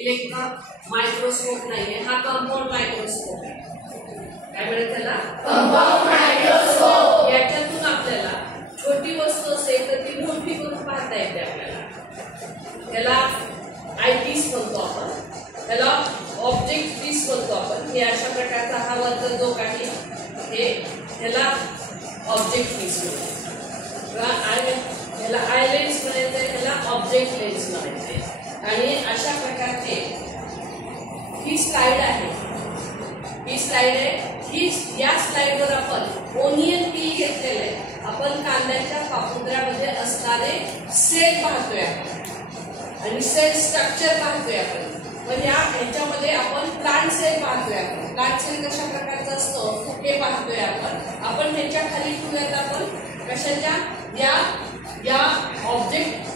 Electron microscope नाहीये, हा compound microscope आहे. काय म्हणतात त्याला? Compound microscope. याच्यातून आपल्याला छोटी वस्तू असेल तर ती मोठी करून पाहता येते आपल्याला. त्याला आयपीस म्हणतो आपण, त्याला ऑब्जेक्ट पीस म्हणतो आपण. हे अशा प्रकारचा हा वर्ग जो काही हे त्याला ऑब्जेक्ट पीस म्हणतो. ह्याला आय लेन्स म्हणायचंय, ह्याला ऑब्जेक्ट लेन्स म्हणायचंय. आणि अशा प्रकारचे ही स्लाइड आहे, ही स्लाइड आहे. ही या स्लाइडवर आपण ओनियन पील घेतलेलं आहे. आपण कांद्याच्या पापुद्र्यामध्ये असणारे सेल पाहतोय आपण आणि सेल स्ट्रक्चर पाहतोय आपण. मग ह्याच्यामध्ये आपण प्लांट सेल पाहतोय. आपण प्लांट सेल कशा प्रकारचा असतो हे पाहतोय आपण ह्याच्या खाली ठेवूयात आपण कशाच्या या ऑब्जेक्ट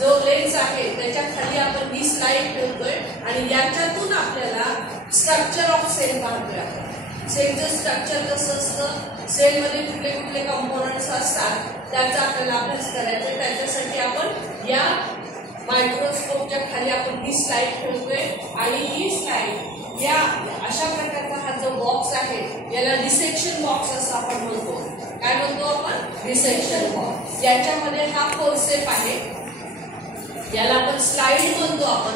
जो लेन्स आहे त्याच्या खाली आपण ही स्लाइड ठेवतोय आणि याच्यातून आपल्याला स्ट्रक्चर ऑफ सेल पाहतोय आपण. सेलचं स्ट्रक्चर कसं असतं, सेलमध्ये कुठले कुठले कंपोनंट्स असतात त्याचा आपल्याला अभ्यास करायचा आहे. त्याच्यासाठी आपण या मायक्रोस्कोपच्या खाली आपण ही स्लाइड ठेवतोय आणि ही स्लाइड या अशा प्रकारचा हा जो बॉक्स आहे याला डिसेक्शन बॉक्स असं आपण म्हणतो. काय म्हणतो आपण? Dissection box. याच्यामध्ये हा फोर्सेप आहे, याला आपण स्लाइड म्हणतो, आपण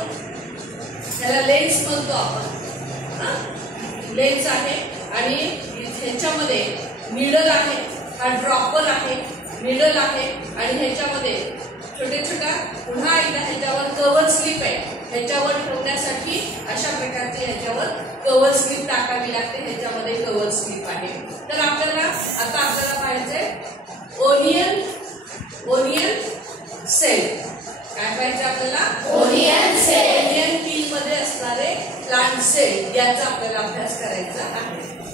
याला लेन्स म्हणतो आपण. लेन्स आहे आणि ह्याच्यामध्ये निडल आहे, हा ड्रॉपर आहे, निडल आहे आणि ह्याच्यामध्ये छोटे छोटा पुन्हा एकदा ह्याच्यावर कव्हर स्लिप आहे. ह्याच्यावर ठेवण्यासाठी अशा प्रकारचे ह्याच्यावर कव्हर स्लिप टाकावी लागते. ह्याच्यामध्ये कव्हर स्लिप आहे. तर आपल्याला पाहिजे ओनियन सेल. काय पाहिजे आपल्याला? Onion sale. ओनियन पील मध्ये असणारे प्लांट सेल याचा आपल्याला अभ्यास करायचा आहे.